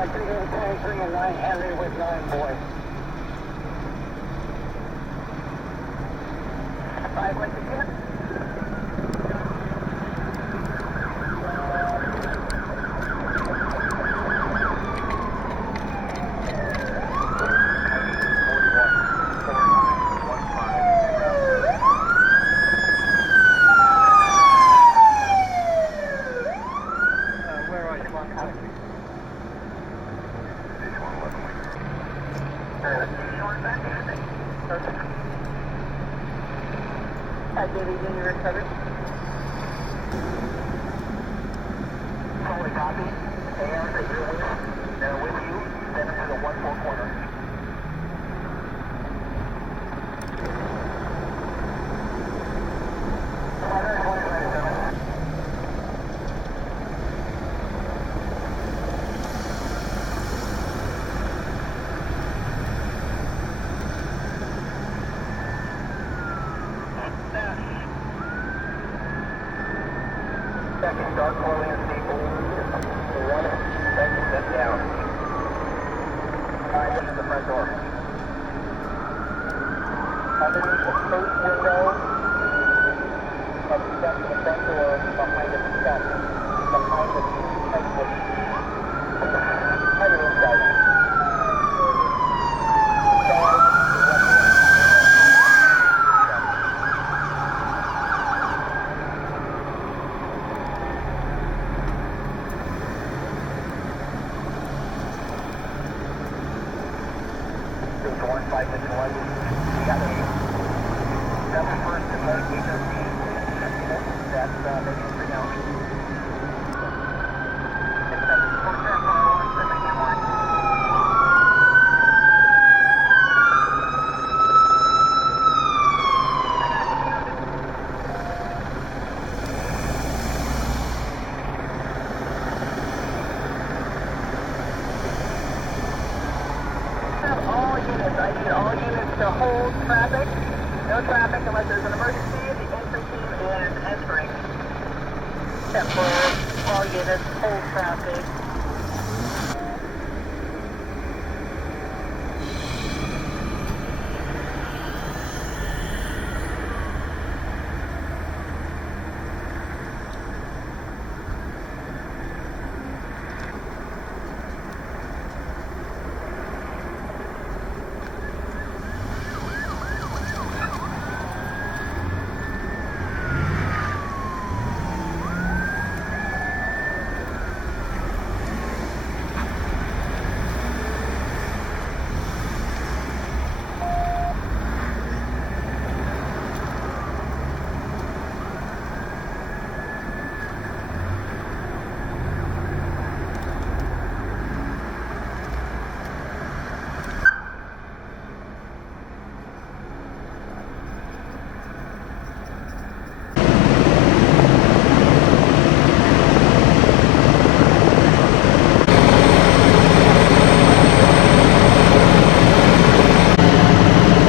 23 and 9 Henry with 9 boys. 5 went to 10. Second, dark rolling and steeple. 1, second, step down. 5 into the front door. Underneath the first window of the step to the front door, behind the step, behind the exit. How are you inside? To hold traffic, no traffic unless there's an emergency. The entry team is entering. Except for all units, hold traffic.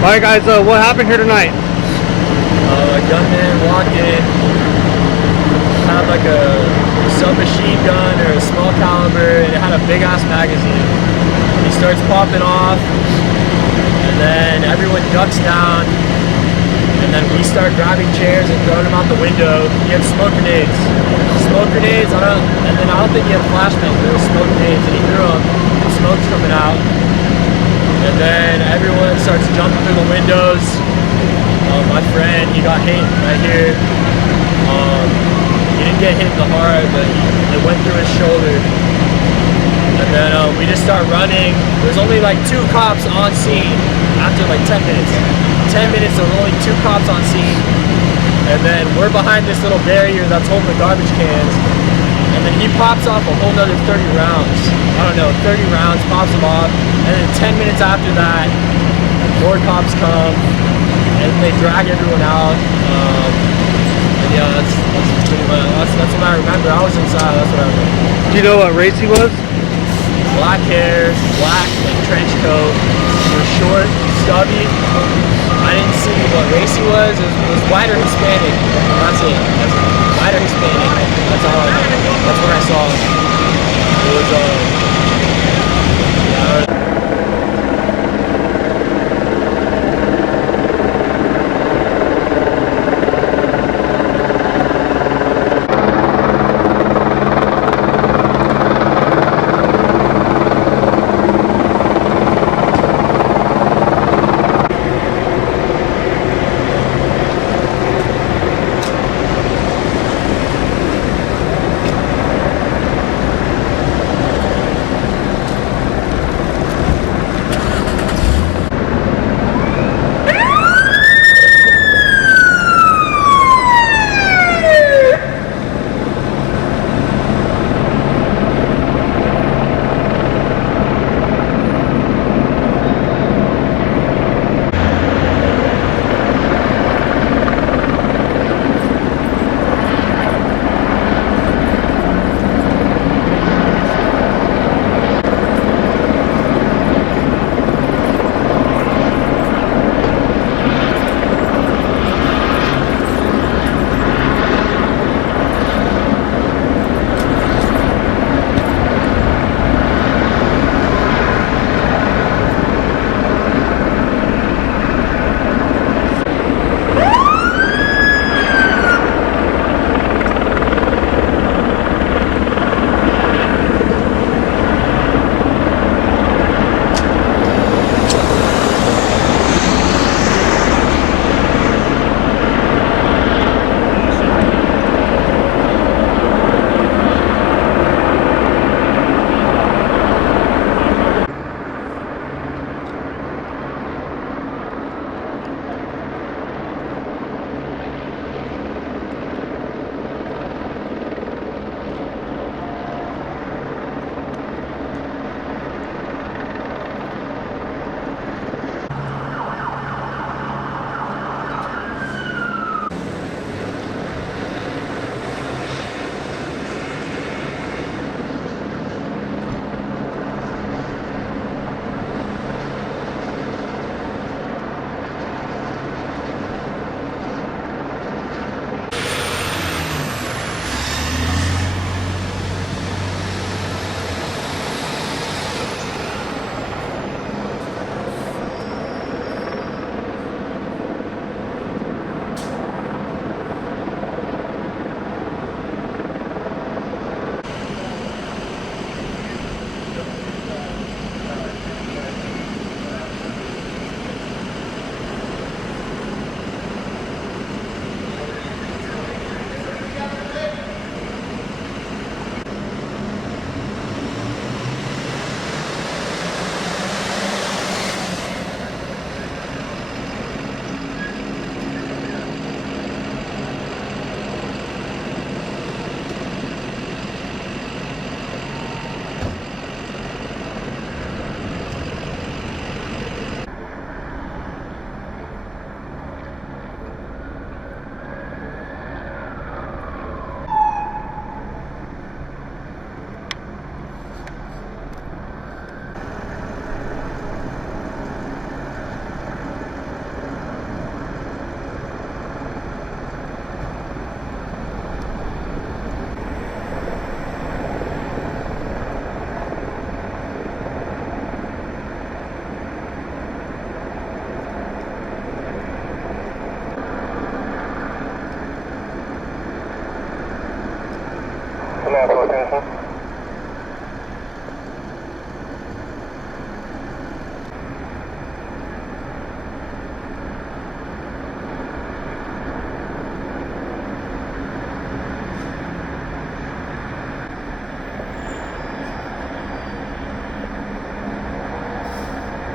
Alright guys, what happened here tonight? A gunman walked in, had like a submachine gun or a small caliber, and it had a big ass magazine. He starts popping off, and then everyone ducks down, and then we start grabbing chairs and throwing them out the window. He had smoke grenades. And then I don't think he had flashbangs, there were smoke grenades, and he threw them, and smoke's coming out. And then everyone starts jumping through the windows. My friend, he got hit right here. He didn't get hit in the heart, but it went through his shoulder. And then we just start running. There's only like 2 cops on scene after like 10 minutes. 10 minutes, there were only 2 cops on scene. And then we're behind this little barrier that's holding the garbage cans. And then he pops off a whole nother 30 rounds. I don't know, 30 rounds, pops them off. And then 10 minutes after that, more cops come, and they drag everyone out. And yeah, that's pretty much, that's what I remember. I was inside, that's what I remember. Do you know what race he was? Black hair, black like trench coat, he was short, stubby. I didn't see what race he was. It was white or Hispanic. That's it. That's white or Hispanic. That's all I know. That's what I saw. It was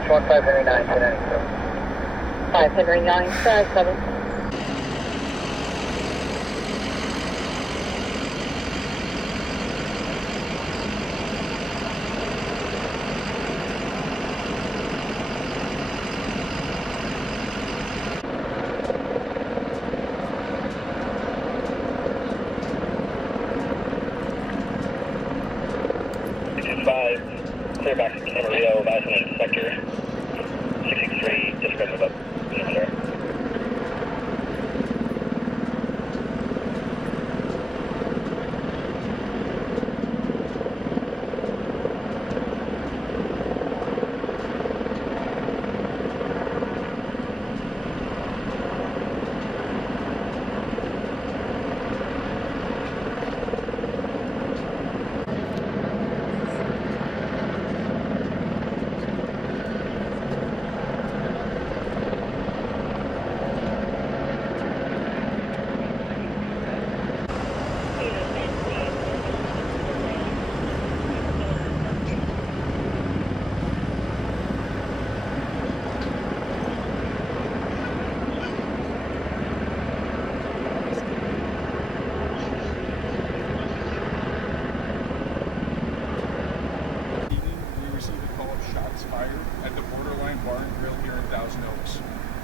1 5 Henry 9, 1097. 5 Henry 957. Clear back to Camarillo, last one sector 663, disregard above.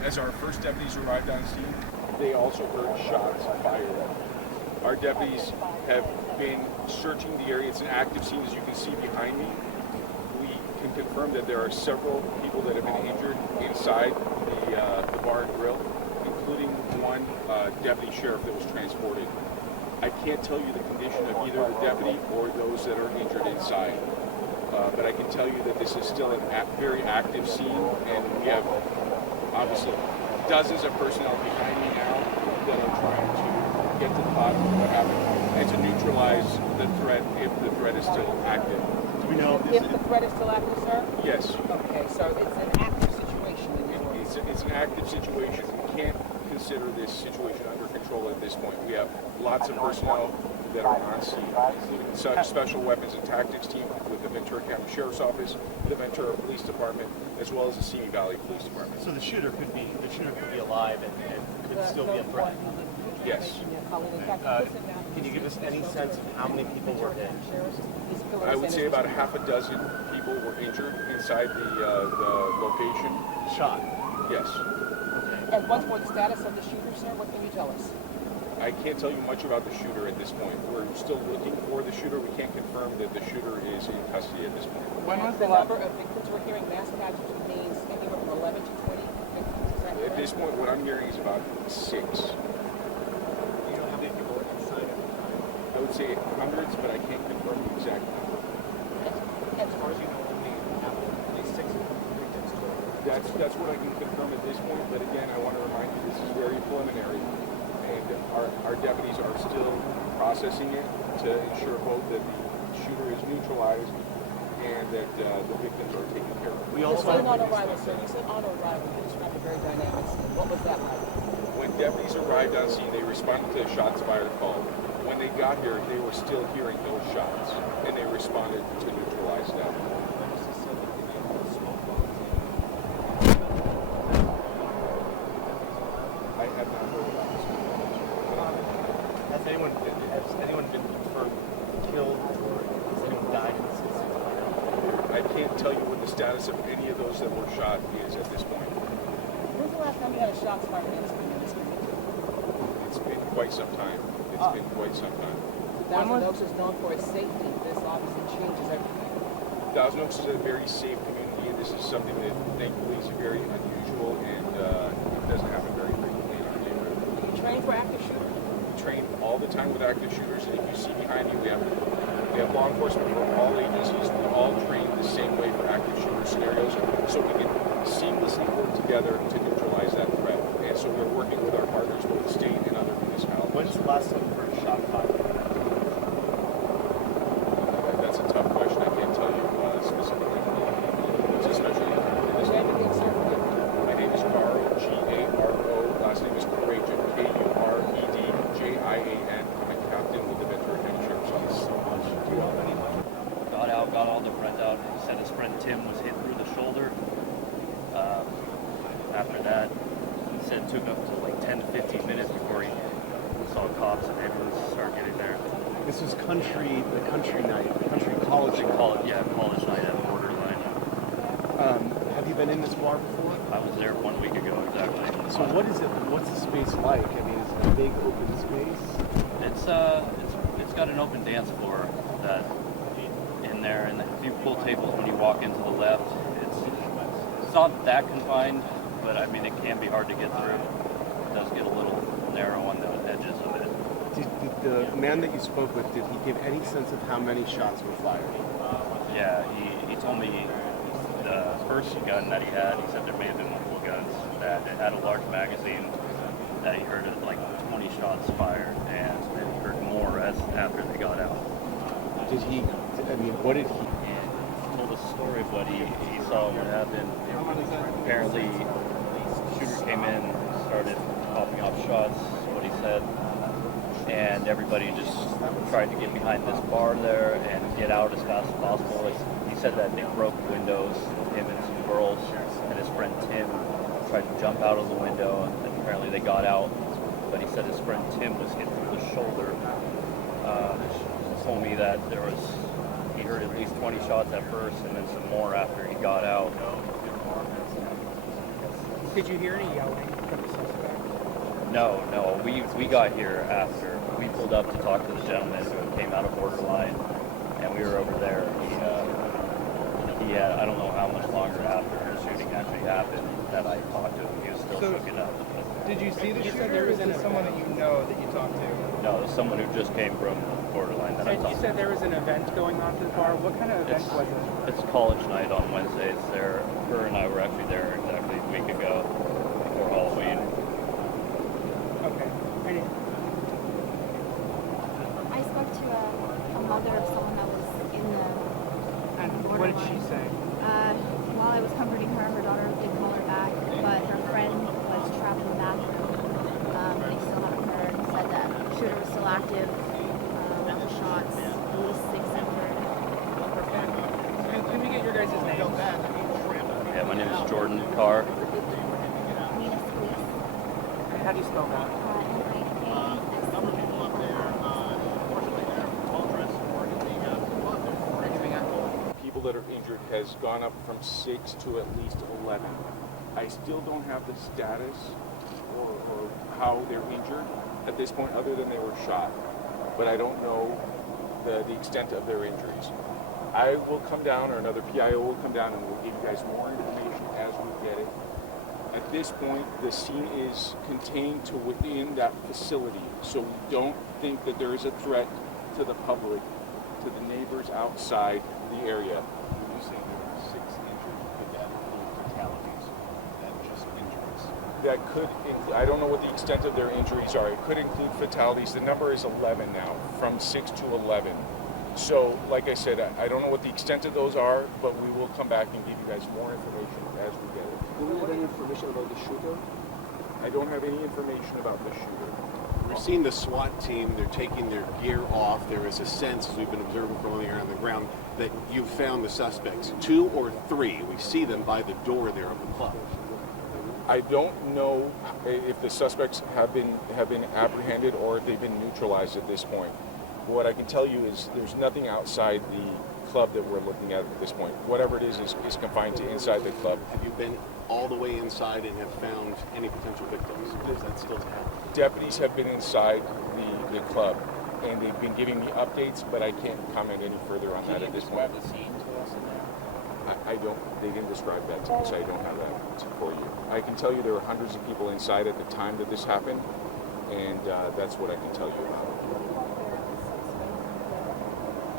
As our first deputies arrived on scene, they also heard shots fired. Our deputies have been searching the area. It's an active scene, as you can see behind me. We can confirm that there are several people that have been injured inside the bar and grill, including one deputy sheriff that was transported. I can't tell you the condition of either the deputy or those that are injured inside. But I can tell you that this is still a very active scene, and we have obviously dozens of personnel behind me now that are trying to get to the bottom of what happened and to neutralize the threat if the threat is still active. Do we know if the threat is still active, sir? Yes. Okay, so it's an active situation in your world. It's an active situation. We can't consider this situation under control at this point. We have lots of personnel that are on scene, including such special weapons and tactics team with the Ventura County Sheriff's Office, the Ventura Police Department, as well as the Simi Valley Police Department. So the shooter could be alive and could still be a threat. Yes. Can you give us any sense of how many people were hit? I would say about half a dozen people were injured inside the location. Shot? Yes. And what's more the status of the shooter, sir? What can you tell us? I can't tell you much about the shooter at this point. We're still looking for the shooter. We can't confirm that the shooter is in custody at this point. When was the number of victims we're hearing? Mass casualty means anywhere from 11 to 20 victims. At this point, what I'm hearing is about 6. Do you know how many people were inside at the time? I would say hundreds, but I can't confirm the exact number. As far as you know, only at least 6 victims total. That's what I can confirm at this point. But again, I want to remind you this is very preliminary. And our deputies are still processing it to ensure both that the shooter is neutralized and that the victims are taken care of. We also on arrival, sir. You said on arrival. You described a very dynamic scene. What was that like? When deputies arrived on scene, they responded to a shots fired call. When they got here, they were still hearing those shots, and they responded to neutralize them. I have not heard about this. Has anyone been confirmed killed or has anyone died in this incident? I can't tell you what the status of any of those that were shot is at this point. When's the last time you had a shots fired incident in this community? It's been quite some time. Thousand Oaks is known for its safety. This obviously changes everything. Thousand Oaks is a very safe community, and this is something that thankfully is very unusual and it doesn't happen very frequently in our neighborhood. Do you train for active shooters? We train all the time with active shooters, and if you see behind me, we have law enforcement from all agencies. We all train the same way for active shooter scenarios, so we can seamlessly work together to neutralize that threat. And so we're working with our partners, both state and other municipalities. When's the last time you heard a shot fired? That's a tough question. I can't tell you specifically. It's especially in this neighborhood. My name is Garo, G-A-R-O. Last name is Kurejan, K-U-R-E-D-J-I-A-N. I'm a captain with the Ventura County Sheriff's Office. Got all the friends out, and said his friend Tim was hit through the shoulder. after that, he said it took up to like 10 to 15 minutes before he saw cops and ambulance start getting there. This was the country night, country college night. College night at Borderline. Have you been in this bar before? I was there 1 week ago, exactly. So what is it? What's the space like? I mean, is it a big open space? It's got an open dance floor that in there, and a few pool tables when you walk into the left. It's not that confined, but I mean it can be hard to get through. It does get a little narrow on the edges of it. Did the man that you spoke with, did he give any sense of how many shots were fired? Yeah, he told me the first gun that he had, he said there may have been multiple guns, that it had a large magazine, that he heard like 20 shots fired, and then he heard more after they got out. What did he... He told us a story of what he saw what happened. Apparently, the shooter came in, started popping off shots, what he said, and everybody just tried to get behind this bar there and get out as fast as possible. He said that they broke windows, him and some girls, and his friend Tim tried to jump out of the window, and apparently they got out, but he said his friend Tim was hit through the shoulder. He told me that he heard at least 20 shots at first, and then some more after he got out. Did you hear any yelling from the suspect? No. We got here after. We pulled up to talk to the gentleman who came out of Borderline, and we were over there. He had, I don't know how much longer after the shooting actually happened that I talked to him. He was still shooken up. Did you see the shooter, or is this someone that you know that you talked to? No, it was someone who just came from Borderline that I talked to. And you said there was an event going on to the bar. What kind of event was it? It's college night on Wednesdays. Her and I were actually there exactly a week ago before Halloween. Okay. I spoke to a mother of someone that was in the borderline. What did she say? While I was comforting her, her daughter did call her back, but her friend was trapped in the bathroom. They still haven't heard. Said that the shooter was still active. Lots of shots, at least 6 injured. Can we get your guys' names? Yeah, my name is Jordan Carr. Nina Squeeze. How do you spell that? People that are injured has gone up from 6 to at least 11. I still don't have the status or how they're injured at this point, other than they were shot. But I don't know the extent of their injuries. I will come down, or another PIO will come down, and we'll give you guys more information as we get it. At this point, the scene is contained to within that facility, so we don't think that there is a threat to the public, to the neighbors outside the area. When you say there were 6 injured, could that include fatalities? That just injuries? That could include, I don't know what the extent of their injuries are. It could include fatalities. The number is 11 now, from 6 to 11. So, like I said, I don't know what the extent of those are, but we will come back and give you guys more information as we get it. Do we have any information about the shooter? I don't have any information about the shooter. We're seeing the SWAT team, they're taking their gear off. There is a sense, as we've been observing from the air on the ground, that you've found the suspects. 2 or 3, we see them by the door there of the club. I don't know if the suspects have been apprehended or if they've been neutralized at this point. What I can tell you is there's nothing outside the club that we're looking at this point. Whatever it is confined to inside the club. Have you been all the way inside and have found any potential victims? Is that still to happen? Deputies have been inside the club, and they've been giving me updates, but I can't comment any further on that at this point. the scene to us in there? They didn't describe that to me, so I don't have that for you. I can tell you there were hundreds of people inside at the time that this happened, and that's what I can tell you about it.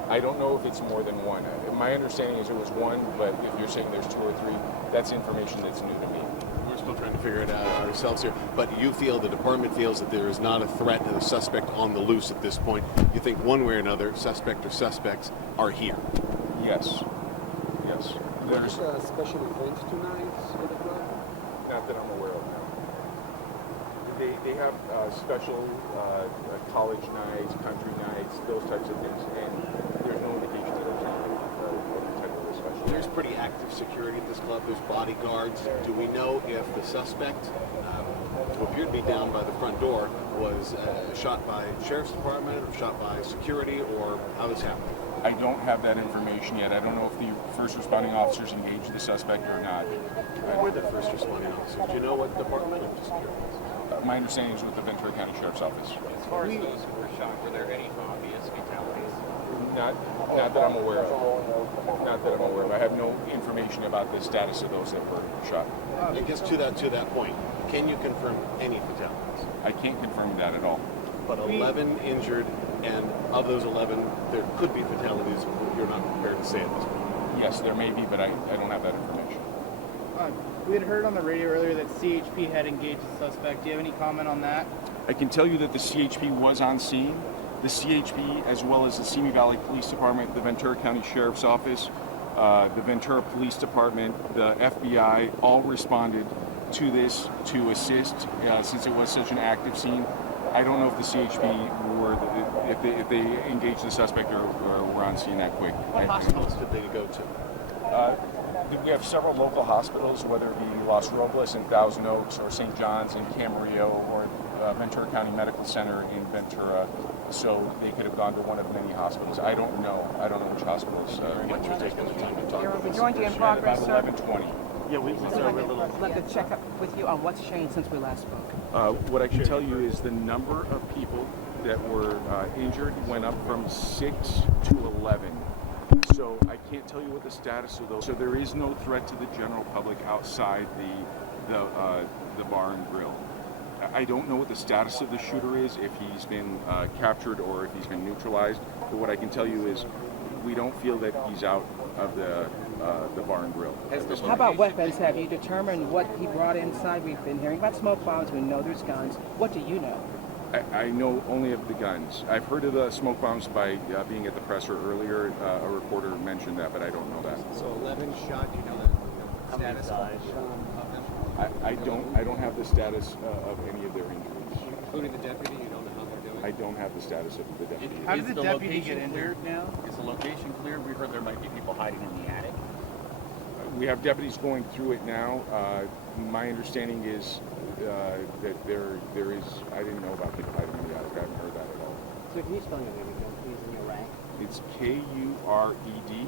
I don't know if it's more than one. My understanding is it was one, but if you're saying there's 2 or 3, that's information that's new to me. We're still trying to figure it out ourselves here. But you feel, the department feels that there is not a threat to the suspect on the loose at this point. You think one way or another, suspect or suspects are here? Yes. There's a special event tonight at the club? not that I'm aware of now. They have special college nights, country nights, those types of things, and there's no indication that there's any type of a special. There's pretty active security at this club. There's bodyguards. Do we know if the suspect, who appeared to be down by the front door, was shot by sheriff's department or shot by security, or how this happened? I don't have that information yet. I don't know if the first responding officers engaged the suspect or not. Who were the first responding officers? Do you know what department? I'm just curious. My understanding is with the Ventura County Sheriff's Office. As far as those who were shot, were there any obvious fatalities? Not that I'm aware of. Not that I'm aware of. I have no information about the status of those that were shot. I guess to that point, can you confirm any fatalities? I can't confirm that at all. But 11 injured, and of those 11, there could be fatalities. You're not prepared to say at this point. Yes, there may be, but I don't have that information. We had heard on the radio earlier that CHP had engaged the suspect. Do you have any comment on that? I can tell you that the CHP was on scene. The CHP, as well as the Simi Valley Police Department, the Ventura County Sheriff's Office, the Ventura Police Department, the FBI, all responded to this to assist since it was such an active scene. I don't know if the CHP were, if they engaged the suspect or were on scene that quick. What hospitals did they go to? We have several local hospitals, whether it be Los Robles in Thousand Oaks, or St. John's in Camarillo, or Ventura County Medical Center in Ventura. So they could have gone to one of many hospitals. I don't know. I don't know which hospitals. What you're taking the time to talk about. We're jointly in progress, About sir. 11:20. Yeah, we I'd like to check up with you on what's changed since we last spoke. What I can tell you is the number of people that were injured went up from 6 to 11. So I can't tell you what the status of those. So there is no threat to the general public outside the bar and grill. I don't know what the status of the shooter is, if he's been captured or if he's been neutralized. But what I can tell you is we don't feel that he's out of the bar and grill. How about weapons? Have you determined what he brought inside? We've been hearing about smoke bombs. We know there's guns. What do you know? I know only of the guns. I've heard of the smoke bombs by being at the presser earlier. A reporter mentioned that, but I don't know that. So 11 shot. Do you know the status of them? I don't have the status of any of their injuries. Including the deputy, you don't know how they're doing? I don't have the status of the deputy. How did the deputy get injured now? Is the location clear? We heard there might be people hiding in the attic. We have deputies going through it now. My understanding is that there is. I didn't know about people hiding in the attic. I haven't heard that at all. So can you spell your name again, please, in your rank? It's Kured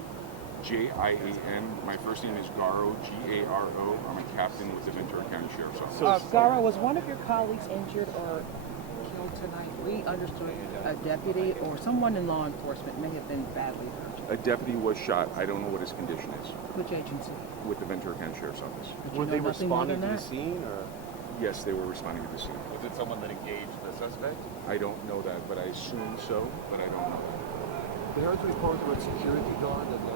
Jian. My first name is Garo, Garo. I'm a captain with the Ventura County Sheriff's Office. Gara, was one of your colleagues injured or killed tonight? We understood a deputy or someone in law enforcement may have been badly hurt. A deputy was shot. I don't know what his condition is. Which agency? With the Ventura County Sheriff's Office. Were they responding to the scene, or? Yes, they were responding to the scene. Was it someone that engaged the suspect? I don't know that, but I assume so, but I don't know. They heard reports about security guard that got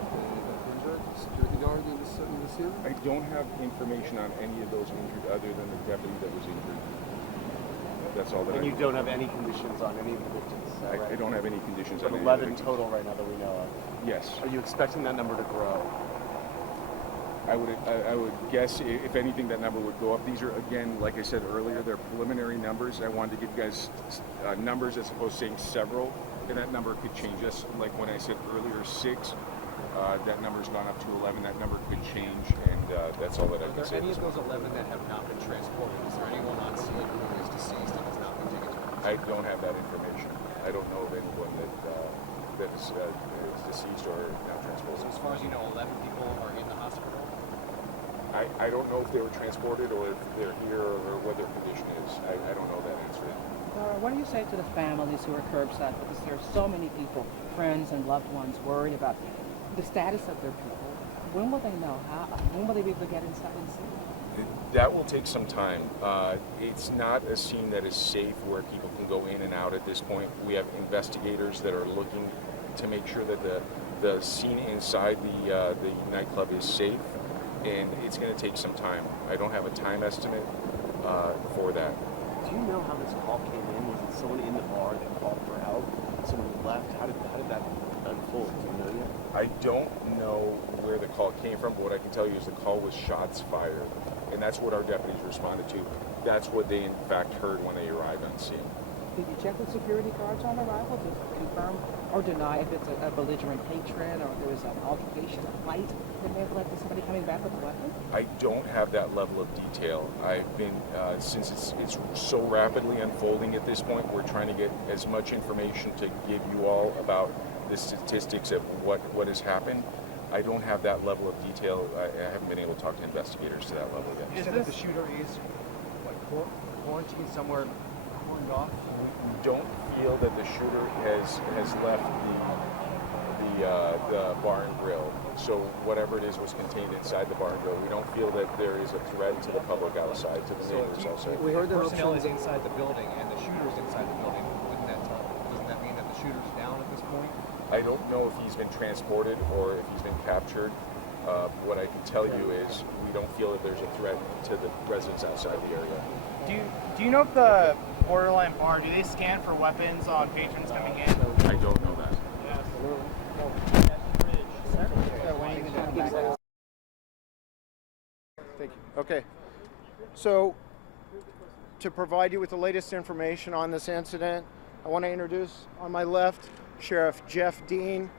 injured. Security guard in the scene? I don't have information on any of those injured other than the deputy that was injured. That's all that And you don't have any conditions on any of the victims? I don't have any conditions But on 11 any of the total right now that we know of. Yes. Are you expecting that number to grow? I would guess, if anything, that number would go up. These are, again, like I said earlier, they're preliminary numbers. I wanted to give you guys numbers as opposed to saying several, and that number could change. Just like when I said earlier 6, that number's gone up to 11. That number could change, and that's all that I can say. Are there any of those 11 that have not been transported? Is there anyone on scene who is deceased and has not been taken to? I don't have that information. I don't know of anyone that is deceased or not transported. So as far as you know, 11 people are in the hospital? I don't know if they were transported or if they're here or what their condition is. I don't know that answer. What do you say to the families who are curbside? Because there are so many people, friends and loved ones, worried about the status of their people. When will they know? When will they be able to get inside and see? That will take some time. It's not a scene that is safe where people can go in and out at this point. We have investigators that are looking to make sure that the scene inside the nightclub is safe, and it's going to take some time. I don't have a time estimate for that. Do you know how this call came in? Was it someone in the bar that called for help? Someone left? How did that unfold? Do you know yet? I don't know where the call came from, but what I can tell you is the call was shots fired, and that's what our deputies responded to. That's what they in fact heard when they arrived on scene. Did you check with security guards on arrival to confirm or deny if it's a belligerent patron or there was an altercation, a fight that may have led to somebody coming back with a weapon? I don't have that level of detail. I've been, since it's so rapidly unfolding at this point, we're trying to get as much information to give you all about the statistics of what has happened. I don't have that level of detail. I haven't been able to talk to investigators to that level yet. You said that the shooter is quarantined somewhere, cordoned off? We don't feel that the shooter has left the bar and grill. So whatever it is was contained inside the bar and grill. We don't feel that there is a threat to the public outside, to the neighbors outside. We heard that personnel is inside the building and the shooter is inside the building. Doesn't that mean that the shooter's down at this point? I don't know if he's been transported or if he's been captured. What I can tell you is we don't feel that there's a threat to the residents outside the area. Do you know if the borderline bar, do they scan for weapons on patrons coming in? I don't know that. Thank you. Okay. So, to provide you with the latest information on this incident, I want to introduce on my left Sheriff Geoff Dean.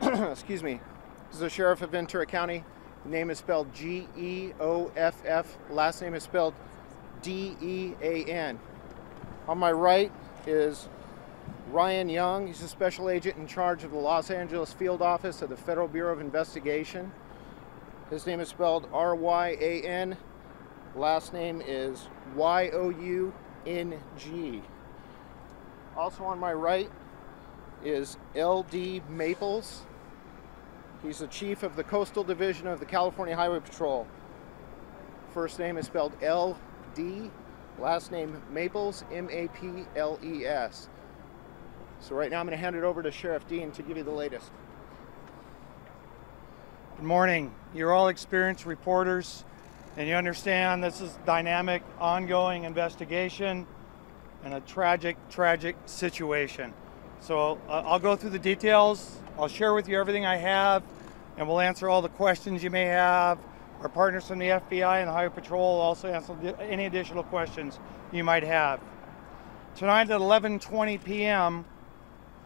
Excuse me. This is the Sheriff of Ventura County. The name is spelled Geoff. Last name is spelled Dean. On my right is Ryan Young. He's a special agent in charge of the Los Angeles Field Office of the Federal Bureau of Investigation. His name is spelled Ryan. Last name is Young. Also on my right is LD Maples. He's the chief of the Coastal Division of the California Highway Patrol. First name is spelled LD. Last name Maples, Maples. So right now I'm going to hand it over to Sheriff Dean to give you the latest. Good morning. You're all experienced reporters, and you understand this is dynamic, ongoing investigation and a tragic situation. So I'll go through the details. I'll share with you everything I have, and we'll answer all the questions you may have. Our partners from the FBI and the Highway Patrol will also answer any additional questions you might have. Tonight at 11:20 p.m.,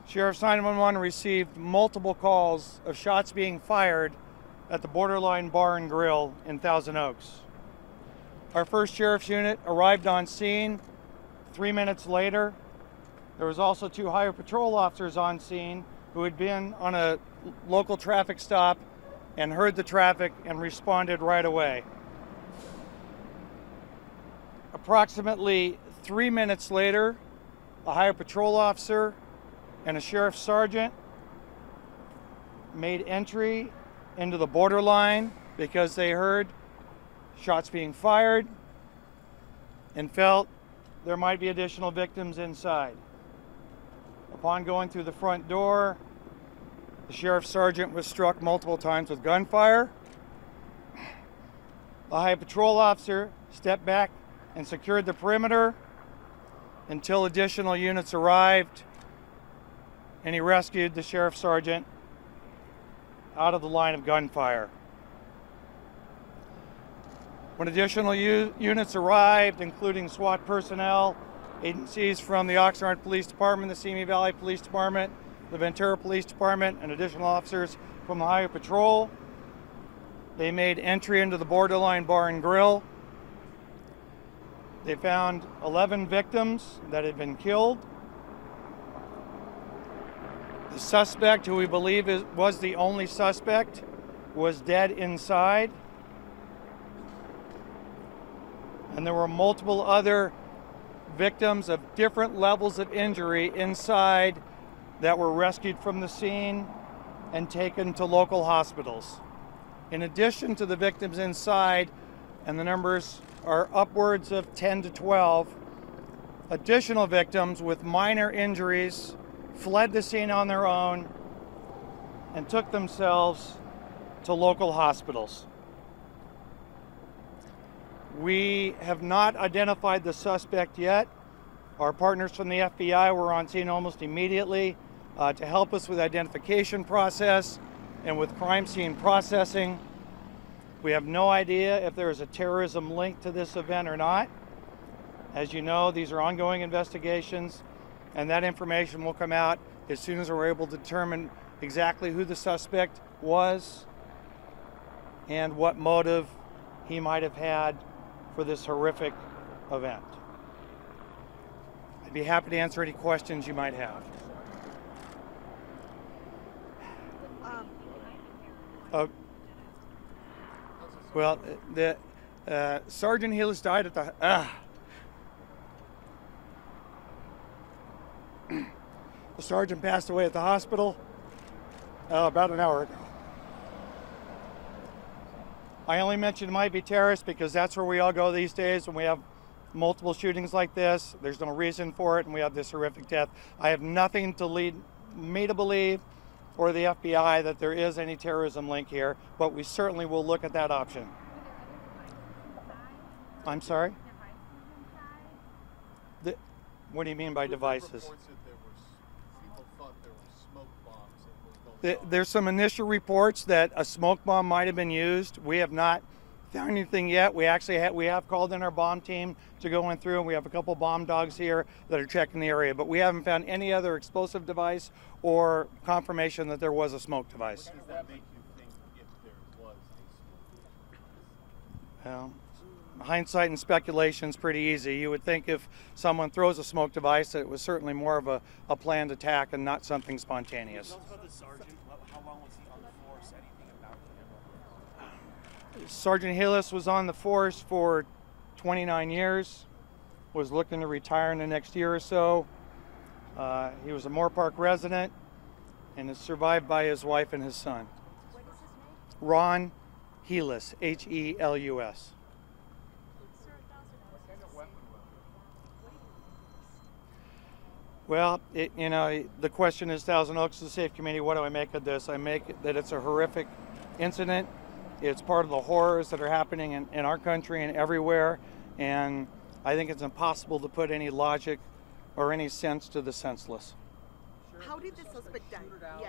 Sheriff's 911 received multiple calls of shots being fired at the Borderline Bar and Grill in Thousand Oaks. Our first sheriff's unit arrived on scene 3 minutes later. There was also 2 Highway Patrol officers on scene who had been on a local traffic stop and heard the traffic and responded right away. Approximately 3 minutes later, a Highway Patrol officer and a sheriff's sergeant made entry into the borderline because they heard shots being fired and felt there might be additional victims inside. Upon going through the front door, the sheriff's sergeant was struck multiple times with gunfire. The Highway Patrol officer stepped back and secured the perimeter until additional units arrived, and he rescued the sheriff's sergeant out of the line of gunfire. When additional units arrived, including SWAT personnel, agencies from the Oxnard Police Department, the Simi Valley Police Department, the Ventura Police Department, and additional officers from the Highway Patrol, they made entry into the Borderline Bar and Grill. They found 11 victims that had been killed. The suspect, who we believe was the only suspect, was dead inside. And there were multiple other victims of different levels of injury inside that were rescued from the scene and taken to local hospitals. In addition to the victims inside, and the numbers are upwards of 10 to 12, additional victims with minor injuries fled the scene on their own and took themselves to local hospitals. We have not identified the suspect yet. Our partners from the FBI were on scene almost immediately to help us with the identification process and with crime scene processing. We have no idea if there is a terrorism link to this event or not. As you know, these are ongoing investigations, and that information will come out as soon as we're able to determine exactly who the suspect was and what motive he might have had for this horrific event. I'd be happy to answer any questions you might have. Well, the Sergeant Helus died at the the sergeant passed away at the hospital about an hour ago. I only mentioned it might be terrorist because that's where we all go these days when we have multiple shootings like this. There's no reason for it, and we have this horrific death. I have nothing to lead me to believe, or the FBI, that there is any terrorism link here, but we certainly will look at that option. I'm sorry? What do you mean by devices? There's some initial reports that a smoke bomb might have been used. We have not found anything yet. We actually have called in our bomb team to go in through, and we have a couple bomb dogs here that are checking the area, but we haven't found any other explosive device or confirmation that there was a smoke device. What does that make you think if there was a smoke device? Hindsight and speculation is pretty easy. You would think if someone throws a smoke device that it was certainly more of a planned attack and not something spontaneous. How long was he on the force? Anything about him? Sergeant Helus was on the force for 29 years, was looking to retire in the next year or so. He was a Moore Park resident and is survived by his wife and his son. What is his name? Ron Helus, Helus. Well, the question is, Thousand Oaks is a safe community. What do I make of this? I make it that it's a horrific incident. It's part of the horrors that are happening in our country and everywhere. And I think it's impossible to put any logic or any sense to the senseless. How did the suspect die? Yeah.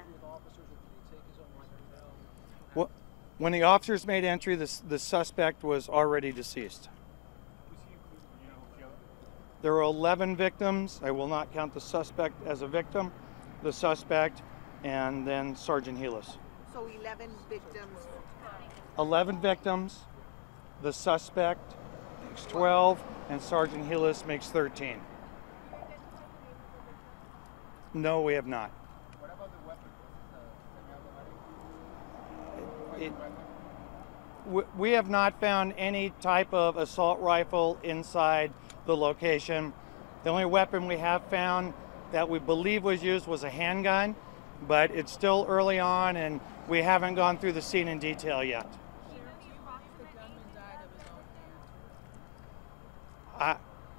Well, when the officers made entry, the suspect was already deceased. There were 11 victims. I will not count the suspect as a victim, the suspect, and then Sergeant Helus. So 11 victims. 11 victims, the suspect makes 12, and Sergeant Helus makes 13. No, we have not. What about the weapon? We have not found any type of assault rifle inside the location. The only weapon we have found that we believe was used was a handgun, but it's still early on and we haven't gone through the scene in detail yet.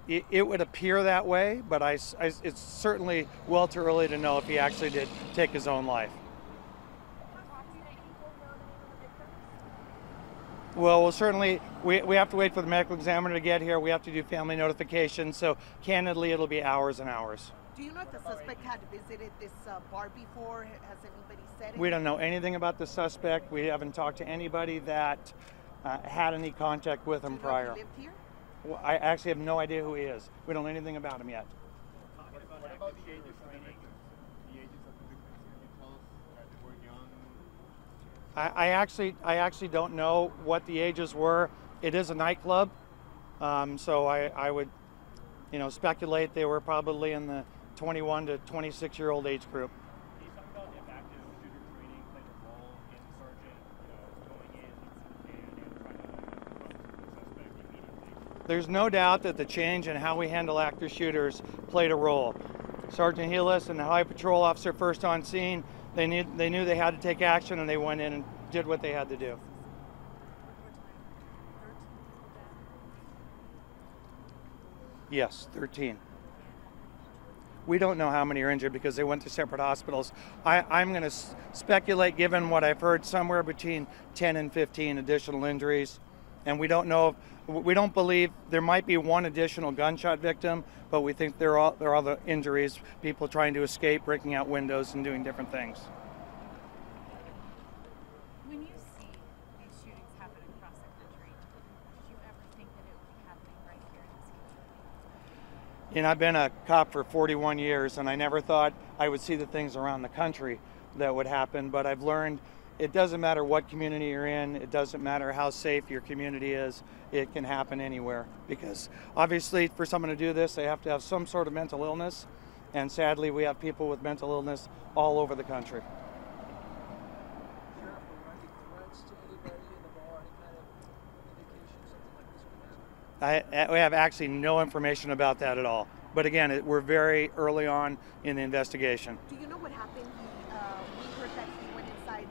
It would appear that way, but it's certainly well too early to know if he actually did take his own life. Well, certainly, we have to wait for the medical examiner to get here. We have to do family notification, so candidly, it'll be hours and hours. Do you know if the suspect had visited this bar before? Has anybody said anything? We don't know anything about the suspect. We haven't talked to anybody that had any contact with him prior. He lived here? Well, I actually have no idea who he is. We don't know anything about him yet. What about the ages of the victims? The ages of the victims, can you tell us that they were young? I actually don't know what the ages were. It is a nightclub, so I would, speculate they were probably in the 21 to 26-year-old age group. Can you talk about if active shooter training played a role in Sergeant, going in and trying to bust the suspect immediately? There's no doubt that the change in how we handle active shooters played a role. Sergeant Helus and the High Patrol officer first on scene, they knew they had to take action, and they went in and did what they had to do. Yes, 13. We don't know how many are injured because they went to separate hospitals. I'm going to speculate, given what I've heard, somewhere between 10 and 15 additional injuries. And we don't know, we don't believe there might be one additional gunshot victim, but we think there are other injuries, people trying to escape, breaking out windows and doing different things. When you see these shootings happen across the country, did you ever think that it would be happening right here in this You know, I've been a cop for 41 years, and I never thought I would see the things around the country that would happen, but I've learned it doesn't matter what community you're in, it doesn't matter how safe your community is, it can happen anywhere. Because obviously for someone to do this, they have to have some sort of mental illness, and sadly we have people with mental illness all over the country. We have actually no information about that at all. But again, we're very early on in the investigation. Do you know what happened? We heard that he went inside,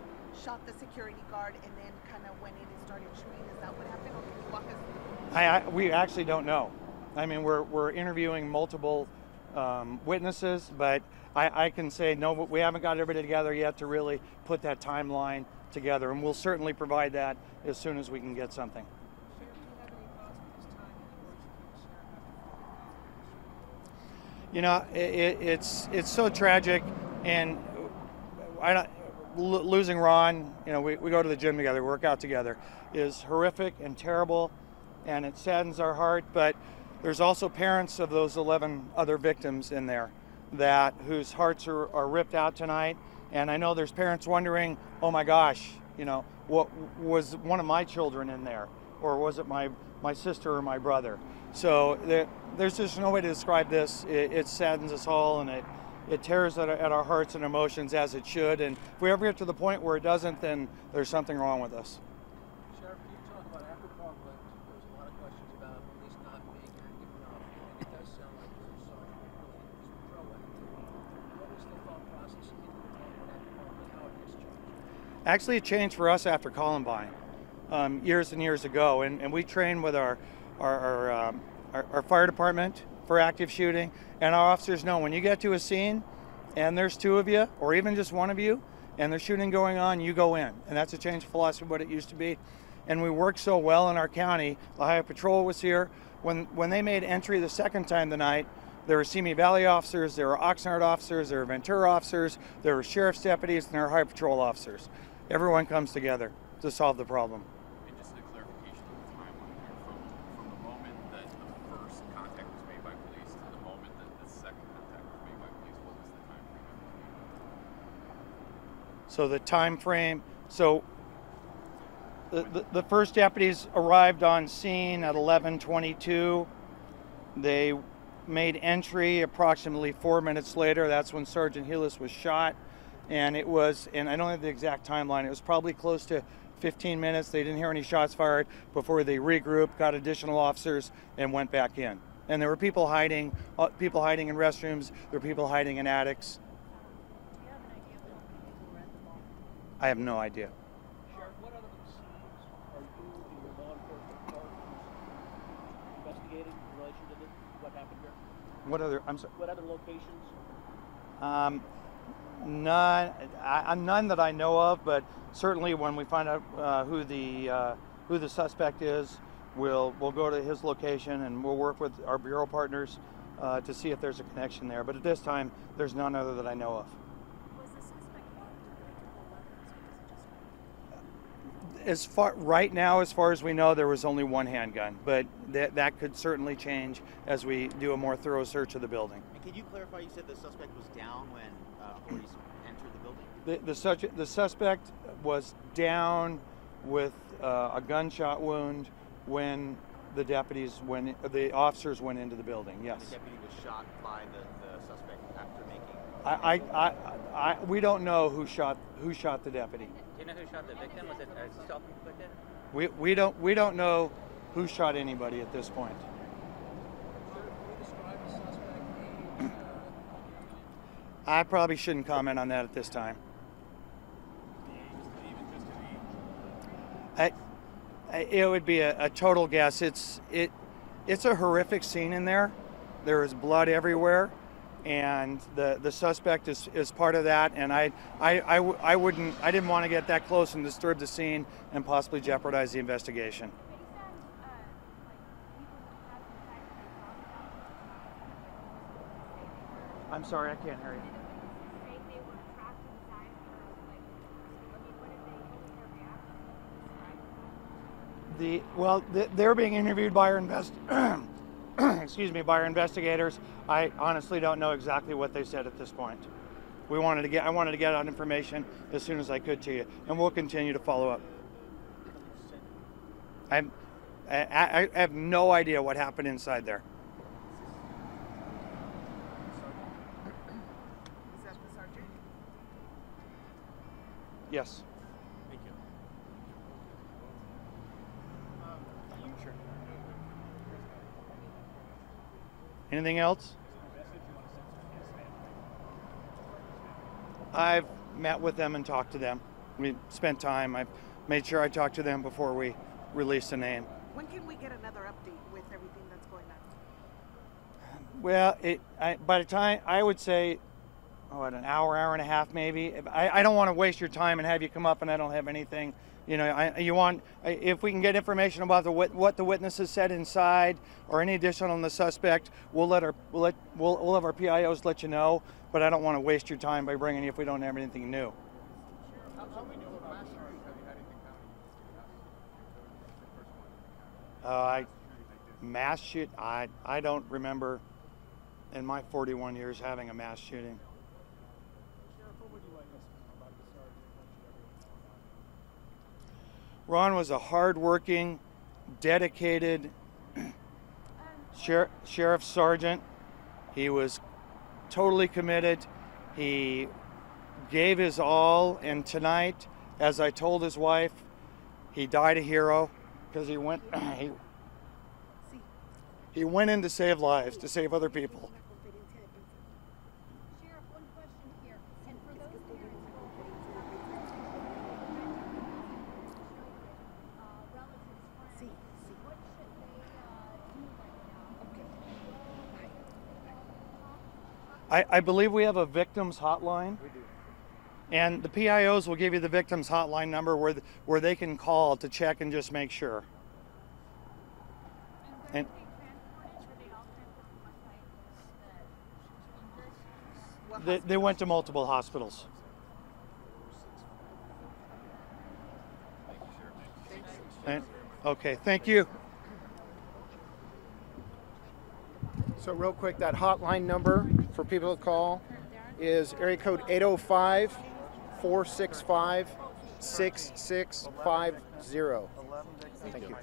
shot the security guard, and then kind of went in and started shooting. Is that what happened, or can you walk us through? We actually don't know. I mean, we're interviewing multiple witnesses, but I can say no, we haven't got everybody together yet to really put that timeline together, and we'll certainly provide that as soon as we can get something. You know, it's so tragic, and losing Ron, you know, we go to the gym together, work out together, is horrific and terrible, and it saddens our heart. But there's also parents of those 11 other victims in there whose hearts are ripped out tonight. And I know there's parents wondering, oh my gosh, you know, what was one of my children in there, or was it my sister or my brother? So there's just no way to describe this. It saddens us all, and it tears at our hearts and emotions, as it should. And if we ever get to the point where it doesn't, then there's something wrong with us. Sheriff, can you talk about after conflict? There's a lot of questions about police not being active enough, and it does sound like the sergeant really was proactive. What was the thought process in the department after conflict? How it has changed? Actually, it changed for us after Columbine, years and years ago, and we trained with our fire department for active shooting, and our officers know when you get to a scene and there's two of you or even just one of you and there's shooting going on, you go in. And that's a change of philosophy of what it used to be. And we worked so well in our county. The Highway Patrol was here. When they made entry the second time tonight, there were Simi Valley officers, there were Oxnard officers, there were Ventura officers, there were sheriff's deputies, and there were Highway Patrol officers. Everyone comes together to solve the problem. And just a clarification of the timeline here, from the moment that the first contact was made by police to the moment that the second contact was made by police, what was the time frame? So the time frame, the first deputies arrived on scene at 11:22. They made entry approximately 4 minutes later. That's when Sergeant Helus was shot. And it was, and I don't have the exact timeline, it was probably close to 15 minutes. They didn't hear any shots fired before they regrouped, got additional officers, and went back in. And there were people hiding in restrooms, there were people hiding in attics. Do you have an idea of how many people were at the mall? I have no idea. Sheriff, what other scenes are you and your law enforcement partners investigating in relation to what happened here? What other locations? None that I know of, but certainly when we find out who the suspect is, we'll go to his location and we'll work with our bureau partners to see if there's a connection there. But at this time, there's none other that I know of. Was the suspect armed with multiple weapons, or was it just one? Right now, as far as we know, there was only one handgun, but that could certainly change as we do a more thorough search of the building. And can you clarify? You said the suspect was down when authorities entered the building. The suspect was down with a gunshot wound when the officers went into the building. Yes. The deputy was shot by the suspect after making. We don't know who shot the deputy. Do you know who shot the victim? Was it a self-inflicted? We don't know who shot anybody at this point. I probably shouldn't comment on that at this time. It would be a total guess. It's a horrific scene in there. There is blood everywhere, and the suspect is part of that. And I didn't want to get that close and disturb the scene and possibly jeopardize the investigation. I'm sorry, I can't hear you. Well, they're being interviewed by our excuse me, by our investigators. I honestly don't know exactly what they said at this point. I wanted to get out information as soon as I could to you, and we'll continue to follow up. I have no idea what happened inside there. Is that the sergeant? Yes. Thank you. Sure. Anything else? I've met with them and talked to them. We spent time. I've made sure I talked to them before we release the name. When can we get another update with everything that's going on? Well, by the time, I would say, an hour and a half maybe. I don't want to waste your time and have you come up and I don't have anything. You know, if we can get information about what the witnesses said inside or any additional on the suspect, we'll have our PIOs let you know. But I don't want to waste your time by bringing you if we don't have anything new. How many new mass shootings have you had in the county? Mass shoot, I don't remember in my 41 years having a mass shooting. Sheriff, what would you like us to know about the sergeant once you have everything going on? Ron was a hard-working, dedicated sheriff sergeant. He was totally committed. He gave his all, and tonight, as I told his wife, he died a hero because he went he went in to save lives, to save other people. Sheriff, one question here. And for those parents relatives, friends, what should they do right now? I believe we have a victims hotline. We do. And the PIOs will give you the victims hotline number where they can call to check and just make sure. And they went to multiple hospitals. Okay, thank you. So real quick, that hotline number for people to call is area code 805-465-6650. Thank you.